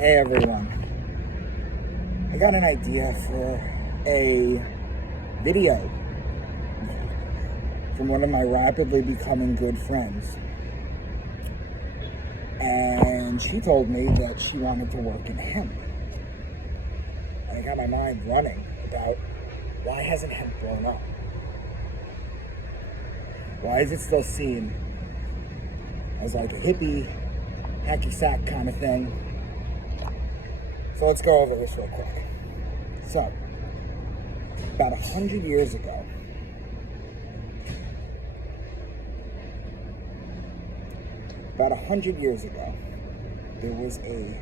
Hey everyone, I got an idea for a video from one of my rapidly becoming good friends. And she told me that she wanted to work in hemp. And I got my mind running about why hasn't hemp blown up? Why is it still seen as like a hippie, hacky sack kind of thing? So let's go over this real quick. So, about 100 years ago, there was a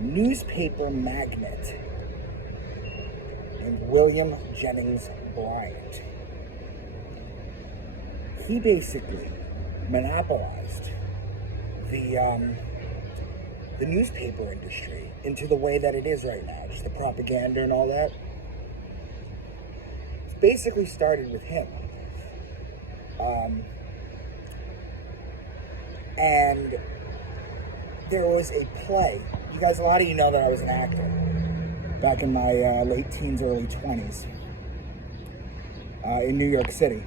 newspaper magnate named William Jennings Bryan. He basically monopolized the newspaper industry into the way that it is right now, just the propaganda and all that. It's basically started with him. And there was a play. You guys, a lot of you know that I was an actor back in my late teens, early 20s in New York City.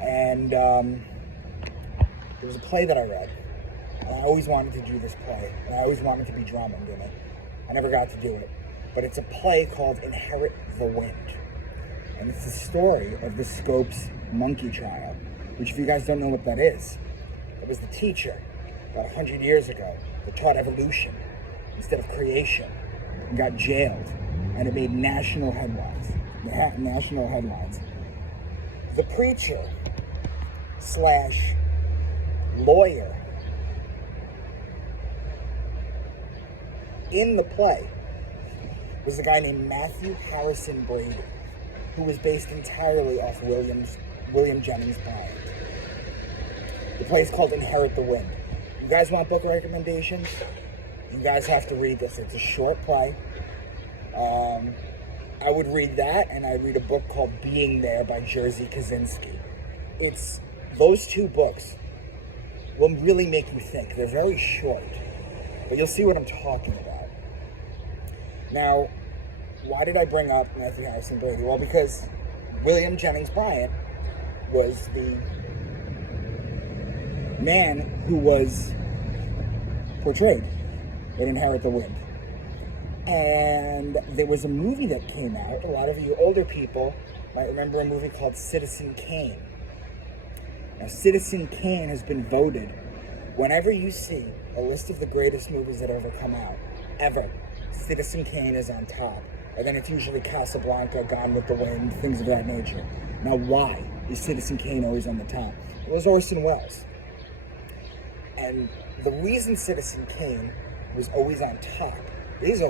And there was a play that I read. And I always wanted to do this play. And I always wanted to be Drummond in it. I never got to do it. But it's a play called Inherit the Wind. And it's the story of the Scopes monkey trial, which if you guys don't know what that is, it was the teacher about 100 years ago that taught evolution instead of creation and got jailed. And it made national headlines. National headlines. The preacher / lawyer in the play was a guy named Matthew Harrison Brady, who was based entirely off William Jennings Bryan. The play is called Inherit the Wind. You guys want book recommendations? You guys have to read this. It's a short play. I would read that, and I'd read a book called Being There by Jerzy Kosinski. It's those two books will really make you think. They're very short, but you'll see what I'm talking about. Now, why did I bring up Matthew Harrison Brady? Well, because William Jennings Bryan was the man who was portrayed in Inherit the Wind. And there was a movie that came out. A lot of you older people might remember a movie called Citizen Kane. Now, Citizen Kane has been voted, whenever you see a list of the greatest movies that ever come out, ever, Citizen Kane is on top. And then it's usually Casablanca, Gone with the Wind, things of that nature. Now, why is Citizen Kane always on the top? It was Orson Welles. And the reason Citizen Kane was always on top, is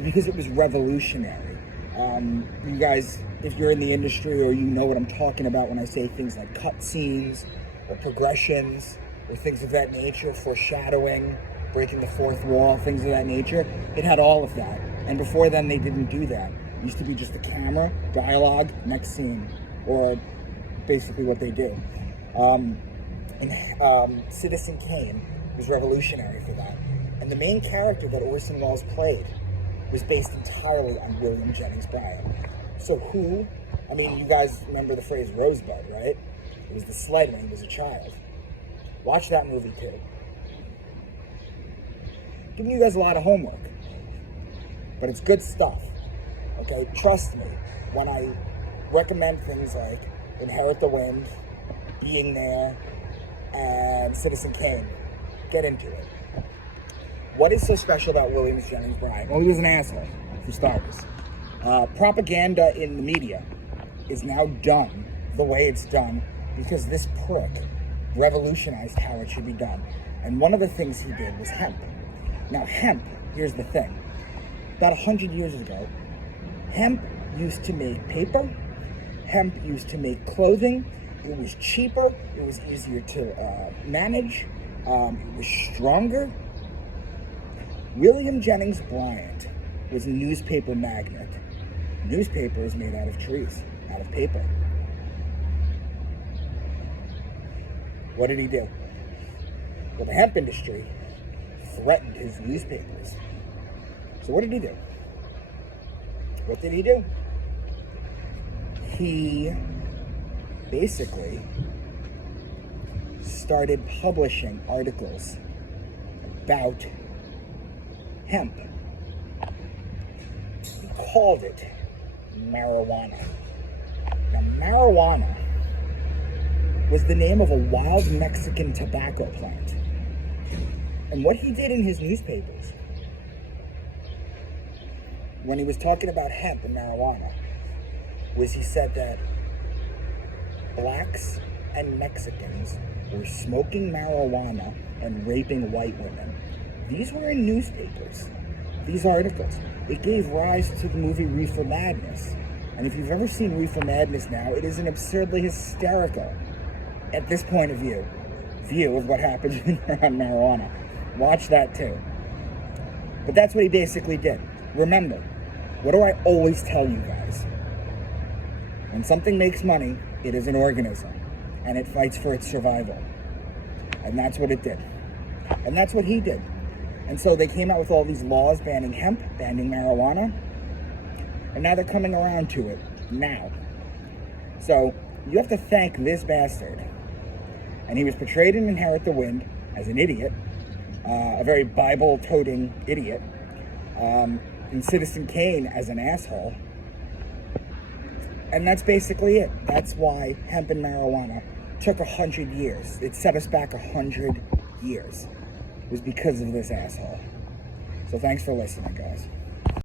because it was revolutionary. You guys, if you're in the industry or you know what I'm talking about when I say things like cutscenes or progressions or things of that nature, foreshadowing, breaking the fourth wall, things of that nature, it had all of that. And before then, they didn't do that. It used to be just the camera, dialogue, next scene, or basically what they do. Citizen Kane was revolutionary for that. And the main character that Orson Welles played was based entirely on William Jennings Bryan. So you guys remember the phrase Rosebud, right? It was the sled when he was a child. Watch that movie too. Giving you guys a lot of homework. But it's good stuff. Okay? Trust me. When I recommend things like Inherit the Wind, Being There, and Citizen Kane, get into it. What is so special about William Jennings Bryan? Well, he was an asshole, for starters. Propaganda in the media is now done the way it's done because this prick revolutionized how it should be done. And one of the things he did was hemp. Now, hemp, here's the thing. About 100 years ago, hemp used to make paper. Hemp used to make clothing. It was cheaper. It was easier to manage. It was stronger. William Jennings Bryan was a newspaper magnate. Newspaper is made out of trees, out of paper. What did he do? Well, the hemp industry threatened his newspapers. So what did he do? What did he do? He basically started publishing articles about hemp. He called it marijuana. Now, marijuana was the name of a wild Mexican tobacco plant. And what he did in his newspapers, when he was talking about hemp and marijuana, was he said that blacks and Mexicans were smoking marijuana and raping white women. These were in newspapers, these articles. It gave rise to the movie Reefer Madness. And if you've ever seen Reefer Madness now, it is an absurdly hysterical, at this point of view of what happens when you're on marijuana. Watch that too. But that's what he basically did. Remember, what do I always tell you guys? When something makes money, it is an organism, and it fights for its survival. And that's what it did. And that's what he did. And so they came out with all these laws banning hemp, banning marijuana, and now they're coming around to it now. So you have to thank this bastard. And he was portrayed in Inherit the Wind as an idiot, a very Bible-toting idiot, in Citizen Kane as an asshole. And that's basically it. That's why hemp and marijuana took 100 years. It set us back 100 years. It was because of this asshole. So thanks for listening, guys.